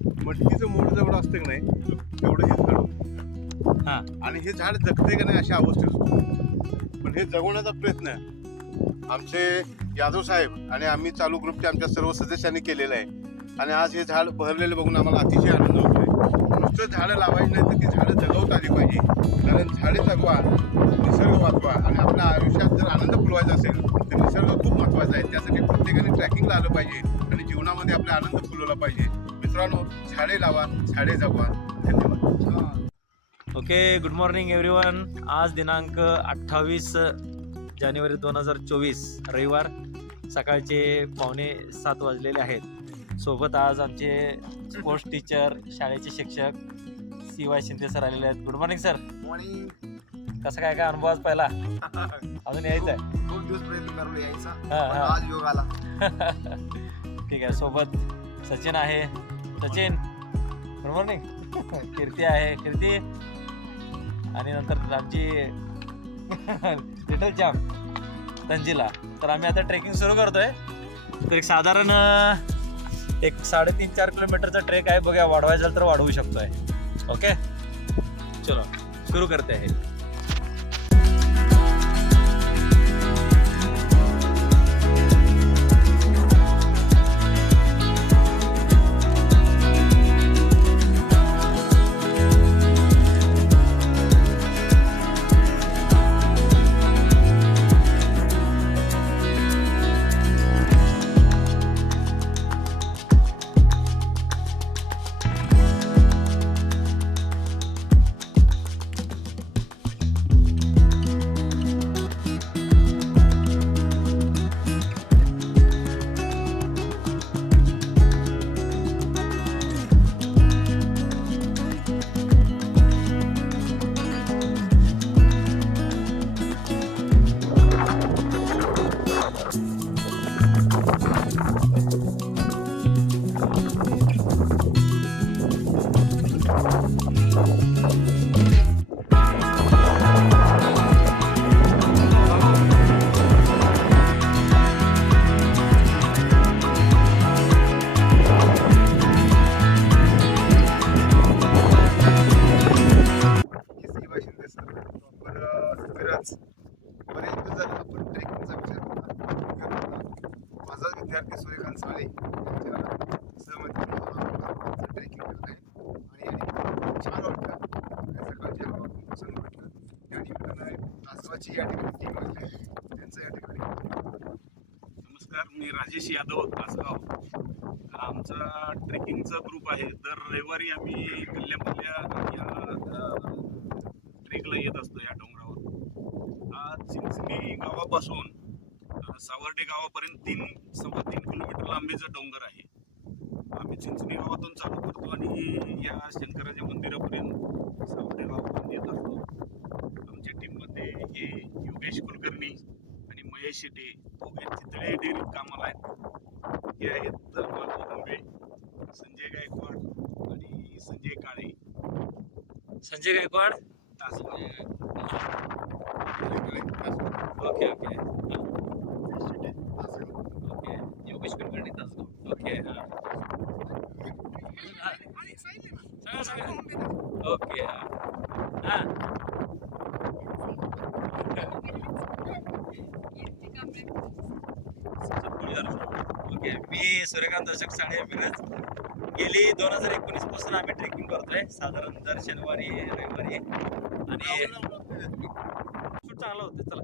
मटकीचं मोड जेवढं असतं की नाही तेवढं हे झाड होतं. हा. आणि हे झाड जगते का नाही अशा अवस्थेत होतं. पण हे जगवण्याचा प्रयत्न आमचे यादव साहेब आणि आम्ही चालू ग्रुपचे आमच्या सर्व सदस्यांनी केलेला आहे. आणि आज हे झाड बहरलेलं बघून आम्हाला अतिशय आनंद होतोय. नुसतं झाडं लावायची नाही तर ती झाडं जगवता आली पाहिजे. कारण झाडे जगवा, निसर्ग वाचवा आणि आपल्या आयुष्यात जर आनंद फुलवायचा असेल तर निसर्ग खूप महत्त्वाचा आहे. त्यासाठी प्रत्येकाने ट्रॅकिंगला आलं पाहिजे आणि जीवनामध्ये आपला आनंद फुलवला पाहिजे. मित्रांनो, झाडे लावा, झाडे जगवा. धन्यवाद. Okay, good morning everyone. आज दिनांक 28 जानेवारी 2024 रविवार, सकाळचे 6:45 वाजलेले आहेत. सोबत आज आमचे स्पोर्ट्स टीचर, शाळेचे शिक्षक CY शिंदे सर आलेले आहेत. Good morning sir. मॉर्निंग. कसं काय अनुभव आज पहिला? अजून यायचं आहे? 2 दिवस प्रयत्न करून यायचा, हा, पण हा. आज योग आला. ठीक आहे. सोबत सचिन आहे. Sachin, good morning. कीर्ती आहे. कीर्ती. आणि नंतर आमची लिटल चॅम्प तंजिला. तर आम्ही आता ट्रेकिंग सुरू करतोय. तर एक साधारण 3.5-4 किलोमीटरचा ट्रेक आहे. बघूया, वाढवायचं झालं तर वाढवू शकतोय. ओके, चलो सुरू करते आहे. CY Shinde sir. खरंच बरेच दिवस झाले आपण ट्रेकिंगचा विचार करत होता. माझा विद्यार्थी सूर्यकांत साळे यांच्या सहमतीने ट्रेकिंग करत आहे आणि या ठिकाणी छान वाटतं. सकाळची हवा खूप प्रसन्न वाटतं. या ठिकाणी तासगावची या ठिकाणी टीम आहे, त्यांचं या ठिकाणी नमस्कार, मी राजेश यादव, तासगाव. आमचा ट्रेकिंगचा ग्रुप आहे. दर रविवारी आम्ही गल्ल्या या ट्रेकला येत असतो या डोंगरावर. आज चिंचणी गावापासून सावर्डे गावापर्यंत 3-3.25 किलोमीटर लांबीचा डोंगर आहे. आम्ही चिंचणी गावातून चालू करतो आणि या शंकराच्या मंदिरापर्यंत सावर्डे गावातून येत असतो. आमच्या टीममध्ये हे योगेश कुलकर्णी आणि महेश शेटे दोघे चितळे डेअरीत कामाला आहेत. हे आहेत माधव मुंबे, संजय गायकवाड आणि Sanjay Kale. Sanjay Gaikwad. Tasgaon. Okay okay okay. Yogesh Kulkarni Tasgaon. Okay, हां. ओके, हां. ओके, मी सूर्यकांत अशोक साळे मिरज. गेली 2019 पासून आम्ही ट्रेकिंग करतोय, साधारण दर शनिवारी रविवारी. आणि खूप चांगलं होतं. चला.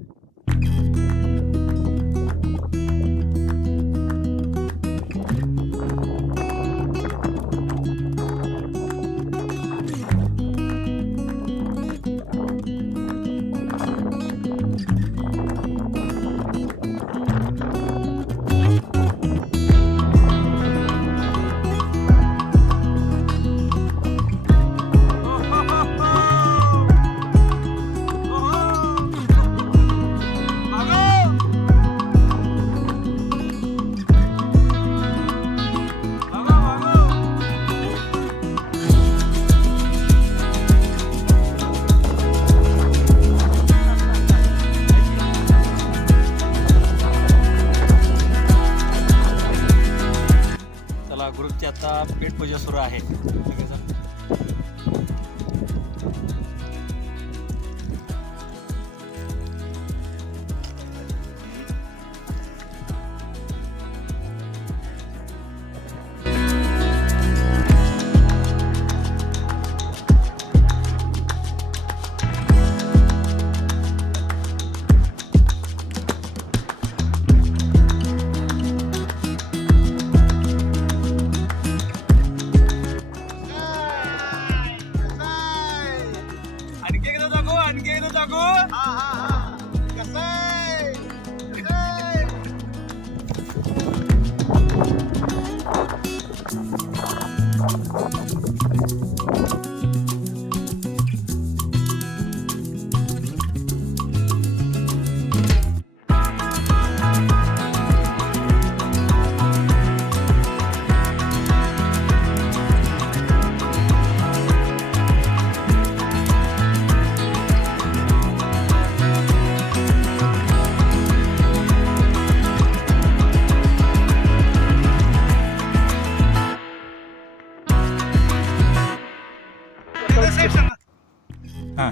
पोरं आहे सगळेजण. आणखी एकदा जागो, आणखी एकदा जागो. हा.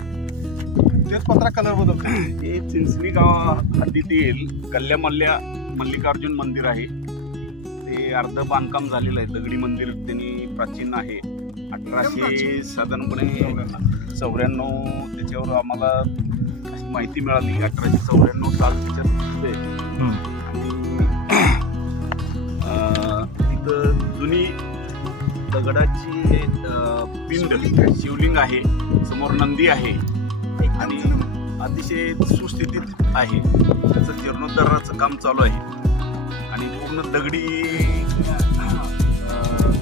तेच 15 कलर बदलतो. हे चिंचणी गाव हद्दीतील कल्ल्यामल्ल्या मल्लिकार्जुन मंदिर आहे. ते अर्ध बांधकाम झालेलं आहे. दगडी मंदिर त्यांनी प्राचीन आहे. 1800 साधारणपणे 94 त्याच्यावर आम्हाला अशी माहिती मिळाली. 1894 साल त्याच्यात दिसते. तिथं जुनी दगडाची पिंड शिवलिंग आहे. समोर नंदी आहे आणि अतिशय सुस्थितीत आहे. त्याचं जीर्णोद्धाराचं काम चालू आहे आणि पूर्ण दगडी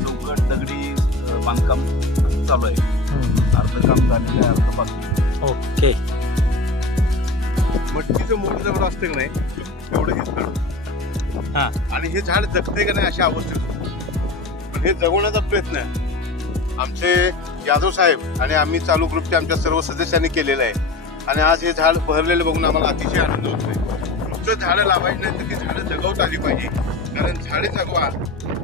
चौकट दगडी बांधकाम चालू आहे. अर्ध काम झालेलं आहे, अर्ध बाकी. ओके. मटकीचं मोठं जवळ असते की नाही तेवढं हे झाड. हा. आणि हे झाड जगते का नाही अशा अवस्थेत. पण हे जगवण्याचा प्रयत्न आमचे यादव साहेब आणि आम्ही चालू ग्रुपच्या आमच्या सर्व सदस्यांनी केलेलं आहे. आणि आज हे झाड बहरलेलं बघून आम्हाला अतिशय आनंद होतोय. नुसतं झाडं लावायची नाही तर ती झाडं जगवता आली पाहिजे. कारण झाडे जगवा,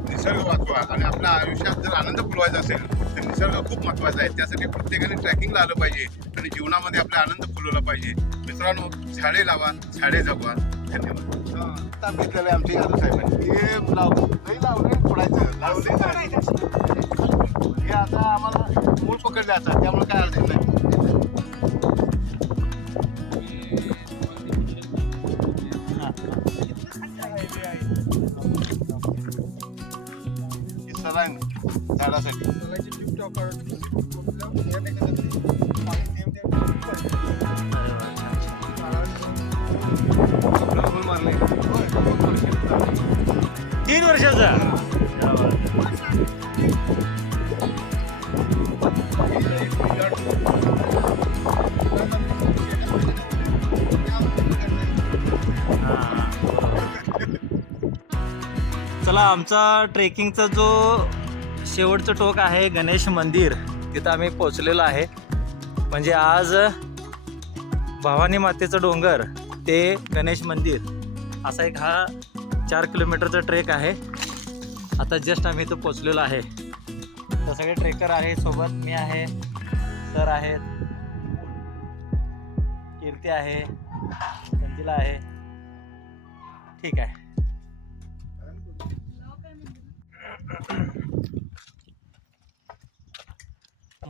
निसर्ग वाचवा आणि आपल्या आयुष्यात जर आनंद फुलवायचा असेल तर निसर्ग खूप महत्त्वाचा आहे. त्यासाठी प्रत्येकाने ट्रॅकिंगला आलं पाहिजे आणि जीवनामध्ये आपला आनंद फुलवला पाहिजे. मित्रांनो, झाडे लावा, झाडे जगवा. धन्यवाद. घेतलेलं आहे आमच्या यादव साहेबांनी. हे लावले फोडायचं लावले हे आता आम्हाला मूळ पकडले आता, त्यामुळे काय अडचण नाही. सलाईन झाडासाठी मारले 3 वर्षाचा. चला, आमचा ट्रेकिंगचा जो शेवटचं टोक आहे गणेश मंदिर, तिथं आम्ही पोचलेलो आहे. म्हणजे आज भवानी मातेचं डोंगर ते गणेश मंदिर असा एक हा 4 किलोमीटरचा ट्रेक आहे. आता जस्ट आम्ही इथं पोचलेलो आहे. तर सगळे ट्रेकर आहे सोबत. मी आहे, सर आहेत, कीर्ती आहे, संजीला आहे. ठीक आहे.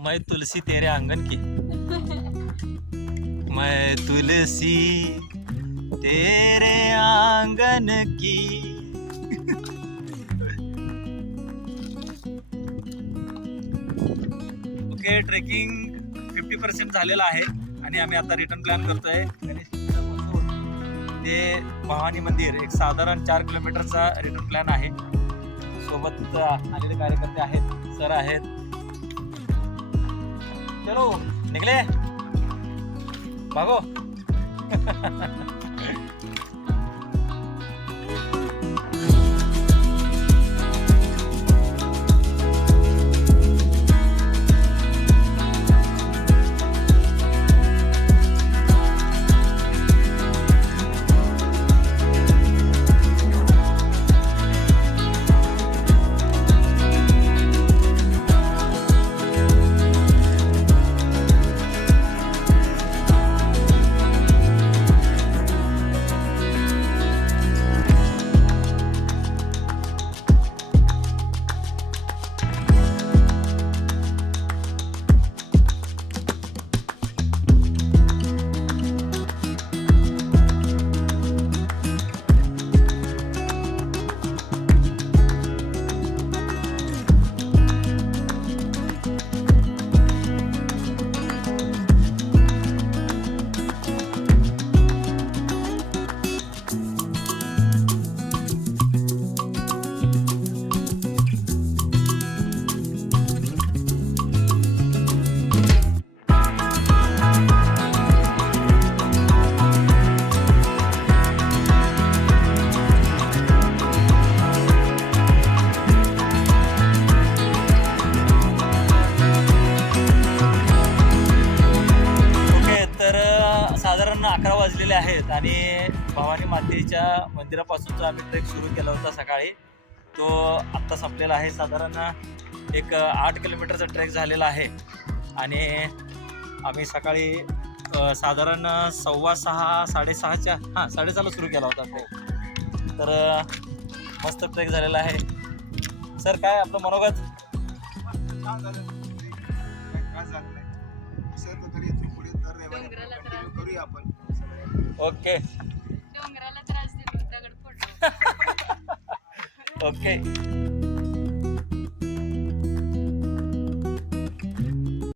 मैं तुलसी तेरे आंगन की, मैं तुलसी तेरे आंगन की. ओके, ट्रेकिंग 50% झालेलं आहे आणि आम्ही आता रिटर्न प्लॅन करतोय. ते भवानी मंदिर एक साधारण 4 किलोमीटरचा रिटर्न प्लॅन आहे. सोबत आलेले कार्यकर्ते आहेत, सर आहेत. चलो निघले, भागो. आणि भवानी मातेच्या मंदिरापासूनचा आम्ही ट्रेक सुरू केला होता सकाळी, तो आत्ता संपलेला आहे. साधारण एक 8 किलोमीटरचा ट्रेक झालेला आहे आणि आम्ही सकाळी साधारण 6:15 साडेसहाच्या 6:30ला सुरू केला होता ट्रेक. तर मस्त ट्रेक झालेला आहे. सर काय आपलं मनोगत? काय झालं काय झालं नाही असं तर तरी इथून पुढे दर रविवारी कंटिन्यू करूया आपण. ओके डोंगराला त्रास देतो दगड पडतो. ओके.